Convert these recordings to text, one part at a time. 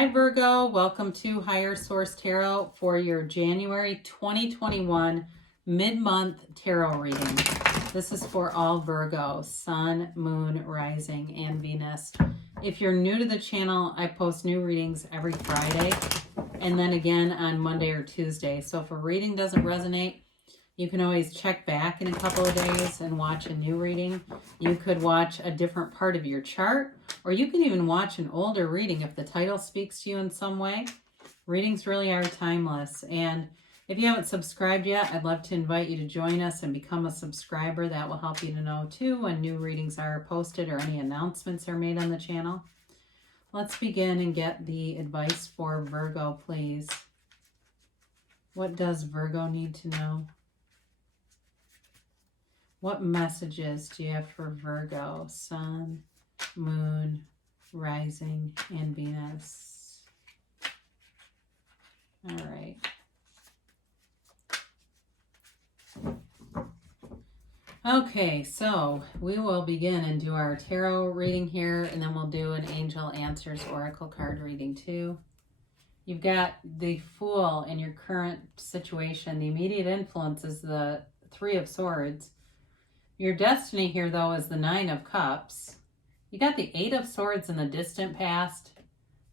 Hi Virgo, welcome to Higher Source Tarot for your January 2021 mid-month tarot reading. This is for all Virgo, Sun, Moon, Rising, and Venus. If you're new to the channel, I post new readings every Friday and then again on Monday or Tuesday. So if a reading doesn't resonate, you can always check back in a couple of days and watch a new reading. You could watch a different part of your chart, or you can even watch an older reading if the title speaks to you in some way. Readings really are timeless. And if you haven't subscribed yet, I'd love to invite you to join us and become a subscriber. That will help you to know too when new readings are posted or any announcements are made on the channel. Let's begin and get the advice for Virgo, please. What does Virgo need to know? What messages do you have for Virgo, Sun, Moon, Rising, and Venus? All right. Okay, so we will begin and do our tarot reading here, and then we'll do an Angel Answers Oracle card reading too. You've got the Fool in your current situation. The immediate influence is the Three of Swords. Your destiny here, though, is the Nine of Cups. You got the Eight of Swords in the distant past,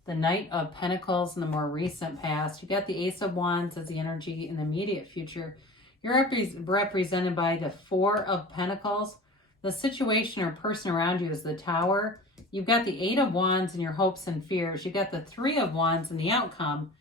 the Knight of Pentacles in the more recent past. You got the Ace of Wands as the energy in the immediate future. You're represented by the Four of Pentacles. The situation or person around you is the Tower. You've got the Eight of Wands in your hopes and fears. You've got the Three of Wands in the outcome.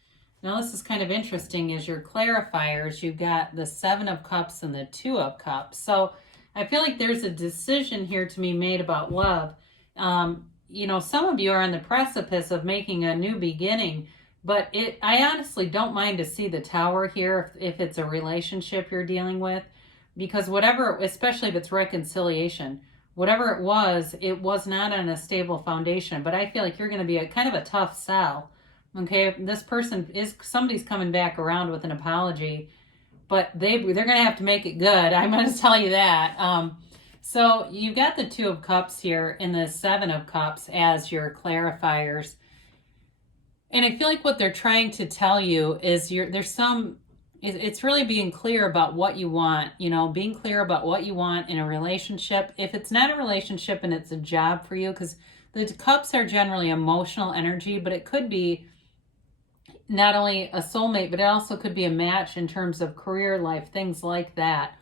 Now, this is kind of interesting is your clarifiers. You've got the Seven of Cups and the Two of Cups. So I feel like there's a decision here to be made about love. Some of you are on the precipice of making a new beginning, but I honestly don't mind to see the Tower here if it's a relationship you're dealing with, because whatever, especially if it's reconciliation, whatever it was not on a stable foundation. But I feel like you're going to be a kind of a tough sell. Okay, this person somebody's coming back around with an apology, but they're going to have to make it good. I'm going to tell you that. So you've got the Two of Cups here and the Seven of Cups as your clarifiers. And I feel like what they're trying to tell you is it's really being clear about what you want, being clear about what you want in a relationship. If it's not a relationship and it's a job for you, because the cups are generally emotional energy, but it could be not only a soulmate, but it also could be a match in terms of career life, things like that.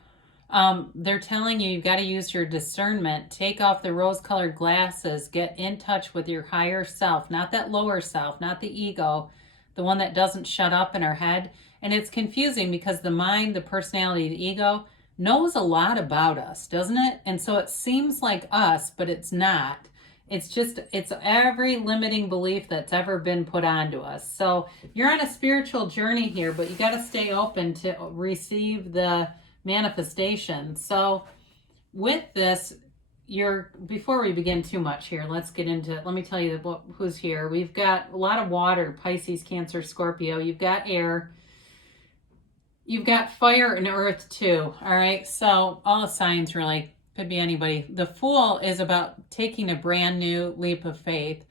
They're telling you you've got to use your discernment, take off the rose-colored glasses, get in touch with your higher self, not that lower self, not the ego, the one that doesn't shut up in our head. And it's confusing because the mind, the personality, the ego knows a lot about us, doesn't it? And so it seems like us, but it's not. It's every limiting belief that's ever been put onto us. So you're on a spiritual journey here, but you got to stay open to receive the manifestation. So with this, before we begin too much here, let me tell you who's here. We've got a lot of water, Pisces, Cancer, Scorpio. You've got air. You've got fire and earth too. All right. So all the signs really. Could be anybody. The Fool is about taking a brand new leap of faith.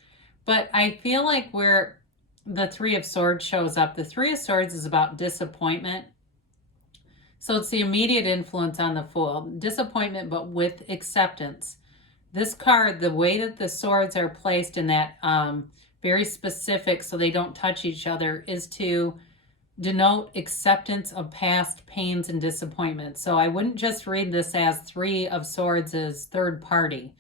But I feel like where the Three of Swords shows up, the Three of Swords is about disappointment. So it's the immediate influence on the Fool. Disappointment, but with acceptance. This card, the way that the swords are placed in that very specific so they don't touch each other, is to denote acceptance of past pains and disappointments. So I wouldn't just read this as Three of Swords as third party.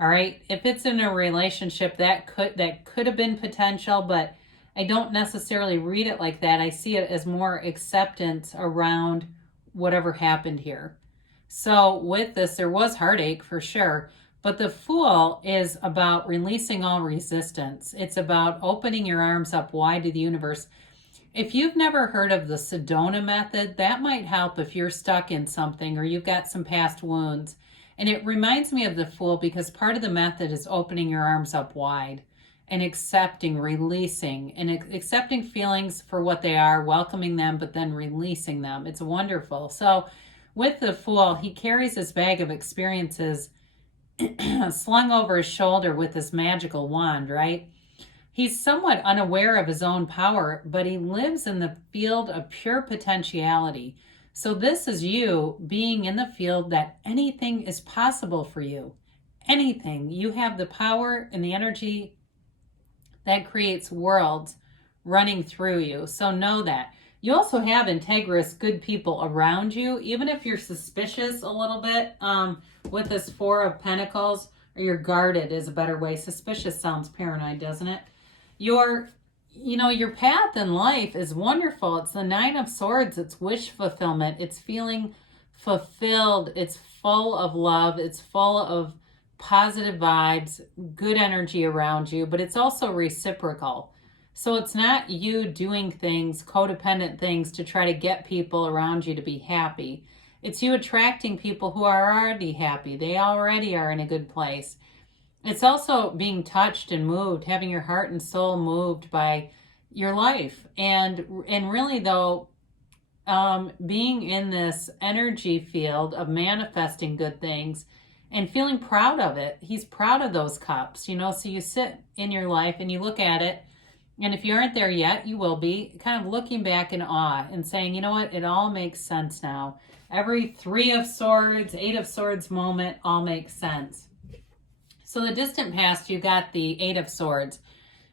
All right. If it's in a relationship, that could have been potential, but I don't necessarily read it like that. I see it as more acceptance around whatever happened here. So with this, there was heartache for sure, but the Fool is about releasing all resistance. It's about opening your arms up wide to the universe. If you've never heard of the Sedona method, that might help if you're stuck in something or you've got some past wounds. And it reminds me of the Fool because part of the method is opening your arms up wide and accepting, releasing, and accepting feelings for what they are, welcoming them, but then releasing them. It's wonderful. So with the Fool, he carries this bag of experiences slung over his shoulder with this magical wand, right? He's somewhat unaware of his own power, but he lives in the field of pure potentiality. So this is you being in the field that anything is possible for you. Anything. You have the power and the energy that creates worlds running through you. So know that. You also have integrous, good people around you, even if you're suspicious a little bit with this Four of Pentacles, or you're guarded is a better way. Suspicious sounds paranoid, doesn't it? Your path in life is wonderful. It's the Nine of Swords. It's wish fulfillment. It's feeling fulfilled. It's full of love. It's full of positive vibes, good energy around you, but it's also reciprocal. So it's not you doing things, codependent things to try to get people around you to be happy. It's you attracting people who are already happy. They already are in a good place. It's also being touched and moved, having your heart and soul moved by your life. And really though, being in this energy field of manifesting good things and feeling proud of it. He's proud of those cups, so you sit in your life and you look at it. And if you aren't there yet, you will be kind of looking back in awe and saying, you know what, it all makes sense now. Every Three of Swords, Eight of Swords moment all makes sense. So the distant past, you got the Eight of Swords.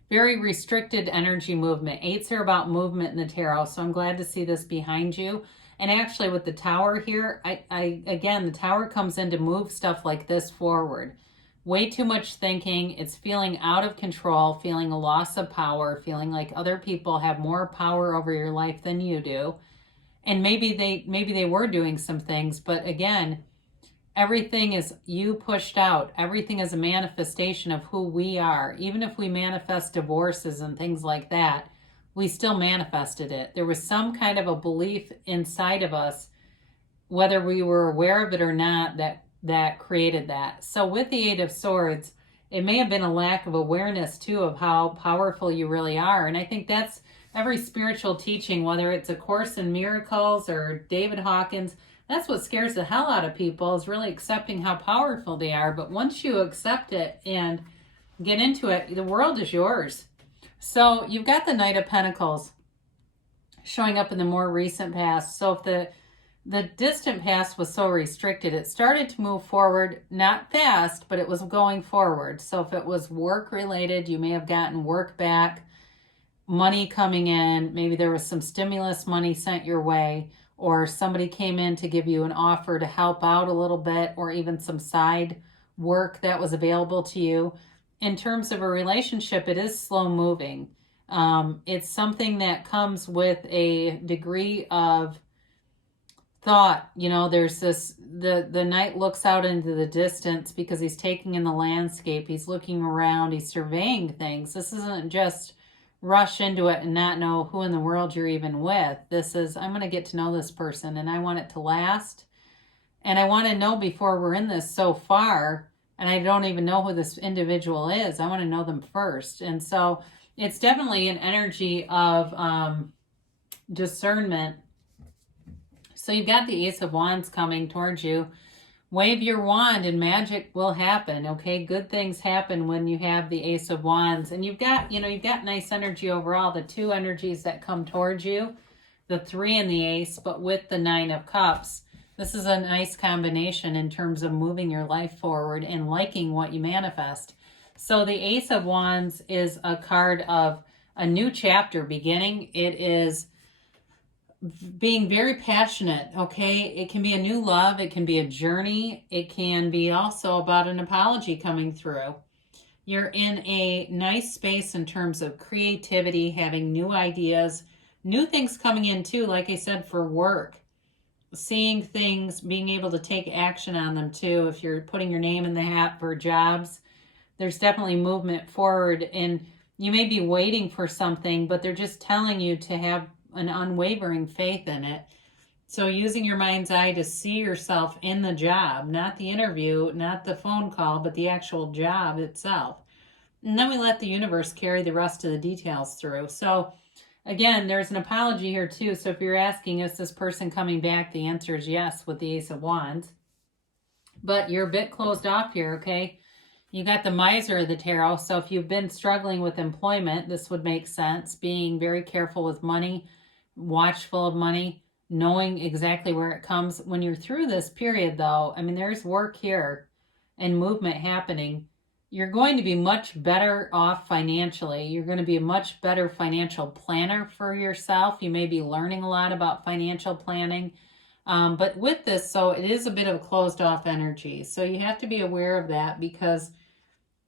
Very restricted energy movement. Eights are about movement in the tarot, so I'm glad to see this behind you. And actually with the Tower here, again, the Tower comes in to move stuff like this forward. Way too much thinking. It's feeling out of control, feeling a loss of power, feeling like other people have more power over your life than you do. And maybe they were doing some things, but again, everything is you pushed out. Everything is a manifestation of who we are. Even if we manifest divorces and things like that, we still manifested it. There was some kind of a belief inside of us, whether we were aware of it or not, that created that. So with the Eight of Swords, it may have been a lack of awareness too of how powerful you really are. And I think that's every spiritual teaching, whether it's A Course in Miracles or David Hawkins, that's what scares the hell out of people, is really accepting how powerful they are. But once you accept it and get into it, the world is yours. So you've got the Knight of Pentacles showing up in the more recent past. So if the distant past was so restricted, it started to move forward, not fast, but it was going forward. So if it was work related, you may have gotten work back, money coming in, maybe there was some stimulus money sent your way, or somebody came in to give you an offer to help out a little bit, or even some side work that was available to you. In terms of a relationship, it is slow moving. It's something that comes with a degree of thought. There's this, the knight looks out into the distance because he's taking in the landscape. He's looking around, he's surveying things. This isn't just rush into it and not know who in the world you're even with. This is, I'm going to get to know this person and I want it to last. And I want to know before we're in this so far, and I don't even know who this individual is, I want to know them first. And so it's definitely an energy of discernment. So you've got the Ace of Wands coming towards you. Wave your wand and magic will happen, okay? Good things happen when you have the Ace of Wands. And you've got nice energy overall. The two energies that come towards you, the Three and the Ace, but with the Nine of Cups. This is a nice combination in terms of moving your life forward and liking what you manifest. So the Ace of Wands is a card of a new chapter beginning. It is being very passionate, okay? It can be a new love. It can be a journey. It can be also about an apology coming through. You're in a nice space in terms of creativity, having new ideas, new things coming in too, like I said, for work. Seeing things, being able to take action on them too. If you're putting your name in the hat for jobs, there's definitely movement forward, and you may be waiting for something, but they're just telling you to have an unwavering faith in it. So using your mind's eye to see yourself in the job, not the interview, not the phone call, but the actual job itself. And then we let the universe carry the rest of the details through. So again, there's an apology here too. So if you're asking, is this person coming back? The answer is yes with the Ace of Wands. But you're a bit closed off here, okay? You got the miser of the tarot. So if you've been struggling with employment, this would make sense. Being very careful with money, watchful of money, knowing exactly where it comes. When you're through this period, though, I mean, there's work here and movement happening. You're going to be much better off financially. You're going to be a much better financial planner for yourself. You may be learning a lot about financial planning. But with this, so it is a bit of a closed off energy. So you have to be aware of that, because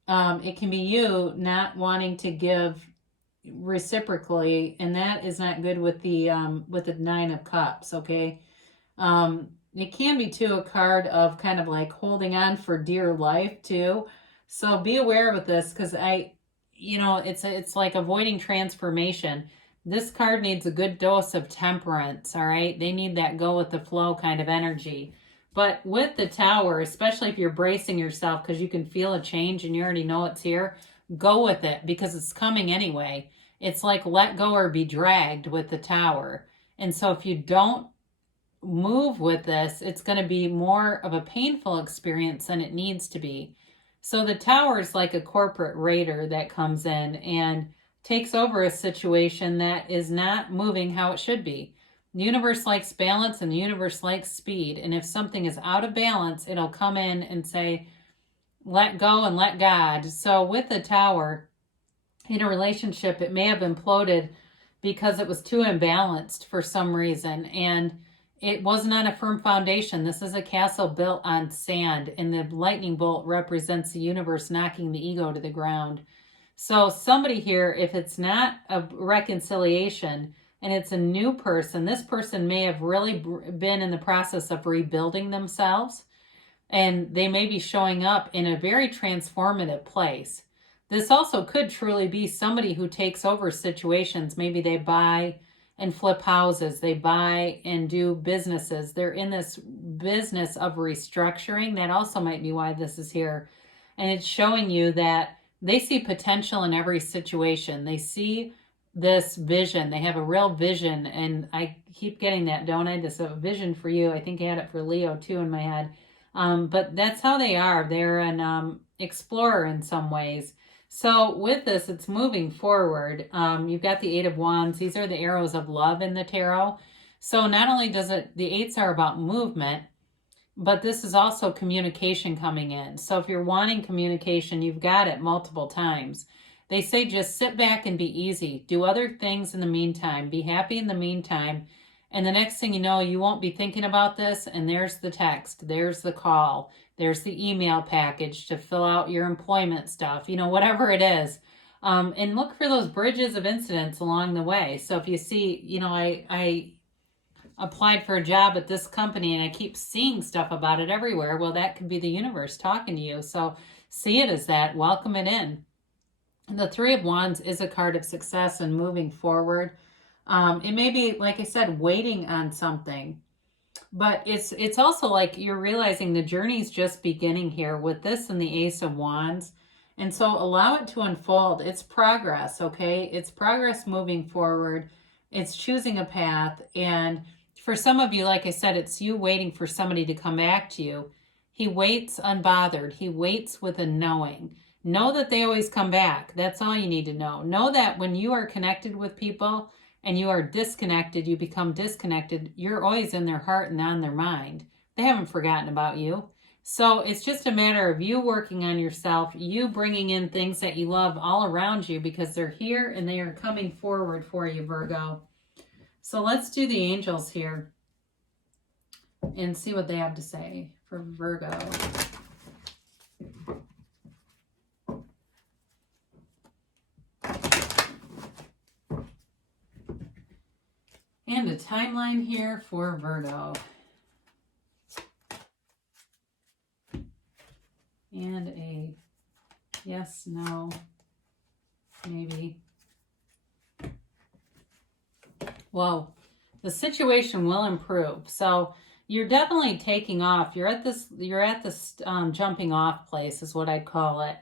it can be you not wanting to give reciprocally, and that is not good with the Nine of Cups. Okay. It can be too a card of kind of like holding on for dear life too. So be aware with this, because it's like avoiding transformation. This card needs a good dose of temperance. All right. They need that go with the flow kind of energy. But with the Tower, especially if you're bracing yourself because you can feel a change and you already know it's here, go with it, because it's coming anyway. It's like let go or be dragged with the Tower. And so if you don't move with this, it's going to be more of a painful experience than it needs to be. So the Tower is like a corporate raider that comes in and takes over a situation that is not moving how it should be. The universe likes balance and the universe likes speed. And if something is out of balance, it'll come in and say, let go and let God. So with the Tower, in a relationship, it may have imploded because it was too imbalanced for some reason. And it wasn't on a firm foundation. This is a castle built on sand, and the lightning bolt represents the universe knocking the ego to the ground. So somebody here, if it's not a reconciliation and it's a new person, this person may have really been in the process of rebuilding themselves, and they may be showing up in a very transformative place. This also could truly be somebody who takes over situations. Maybe they buy and flip houses. They buy and do businesses. They're in this business of restructuring. That also might be why this is here. And it's showing you that they see potential in every situation. They see this vision. They have a real vision. And I keep getting that, don't I? This is a vision for you. I think I had it for Leo too in my head. But that's how they are. They're an explorer in some ways. So with this, it's moving forward. You've got the Eight of Wands. These are the arrows of love in the tarot. So not only does it, the eights are about movement, but this is also communication coming in. So if you're wanting communication, you've got it multiple times. They say just sit back and be easy. Do other things in the meantime. Be happy in the meantime. And the next thing you know, you won't be thinking about this. And there's the text. There's the call. There's the email package to fill out your employment stuff. Whatever it is. And look for those bridges of incidents along the way. So if you see, I applied for a job at this company and I keep seeing stuff about it everywhere. Well, that could be the universe talking to you. So see it as that. Welcome it in. The Three of Wands is a card of success and moving forward. It may be, like I said, waiting on something, but it's also like you're realizing the journey's just beginning here with this and the Ace of Wands. And so allow it to unfold. It's progress, okay? It's progress moving forward. It's choosing a path. And for some of you, like I said, it's you waiting for somebody to come back to you. He waits unbothered. He waits with a knowing. Know that they always come back. That's all you need to know. Know that when you are connected with people and you are disconnected, you become disconnected, you're always in their heart and on their mind. They haven't forgotten about you. So it's just a matter of you working on yourself, you bringing in things that you love all around you, because they're here and they are coming forward for you, Virgo. So let's do the angels here and see what they have to say for Virgo. And a timeline here for Virgo. And a yes, no, maybe. Well, the situation will improve. So you're definitely taking off. You're at this jumping off place is what I'd call it,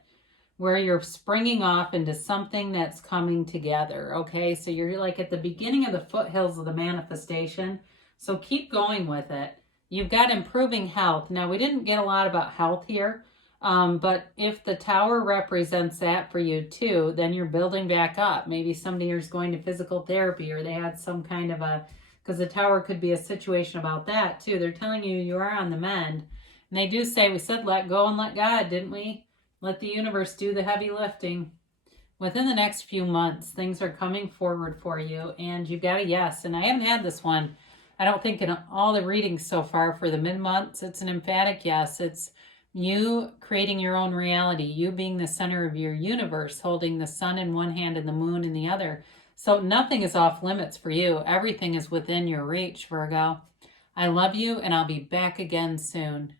where you're springing off into something that's coming together, okay? So you're like at the beginning of the foothills of the manifestation. So keep going with it. You've got improving health. Now, we didn't get a lot about health here, But if the Tower represents that for you too, then you're building back up. Maybe somebody is going to physical therapy, or they had some kind of a, because the Tower could be a situation about that too. They're telling you you are on the mend. And they do say, we said let go and let God, didn't we? Let the universe do the heavy lifting. Within the next few months, things are coming forward for you, and you've got a yes. And I haven't had this one, I don't think, in all the readings so far for the mid-months. It's an emphatic yes. It's you creating your own reality, you being the center of your universe, holding the sun in one hand and the moon in the other. So nothing is off limits for you. Everything is within your reach, Virgo. I love you, and I'll be back again soon.